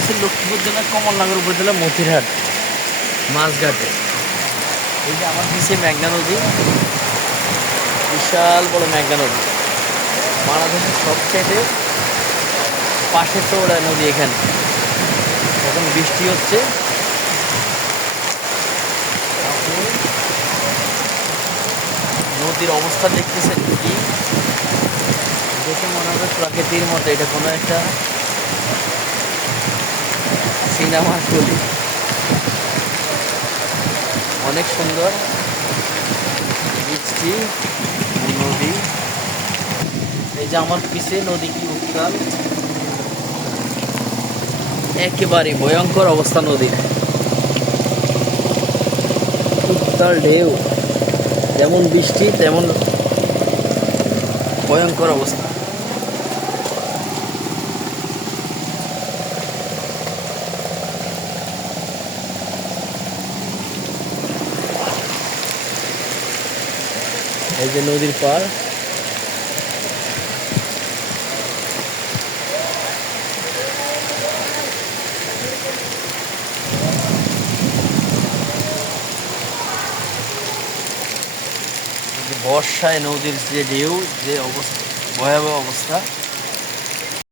আছে লক্ষ্মীপুর জেলার কমলনগর উপজেলা মতিরহাট, মাছঘাটে। এই যে আমার নিচে মেঘনা নদী, বিশাল বড় মেঘনা নদী। বাংলাদেশের সবচেয়ে পাশে চৌড়া নদী এখানে। এখন বৃষ্টি হচ্ছে। নদীর অবস্থা দেখতেছেন কি দেখে মনে হবে প্রকৃতির মতো। এটা কোনো একটা সিনেমার তুলি অনেক সুন্দর বৃষ্টি নদী। এই যে আমার পিছে নদী কি উত্তাল? একেবারে ভয়ঙ্কর অবস্থা নদীর উত্তাল ঢেউ। যেমন বৃষ্টি, তেমন ভয়ঙ্কর অবস্থা। এই যে নদীর পার বর্ষায় নদীর যে ঢেউ যে অবস্থা ভয়াবহ অবস্থা।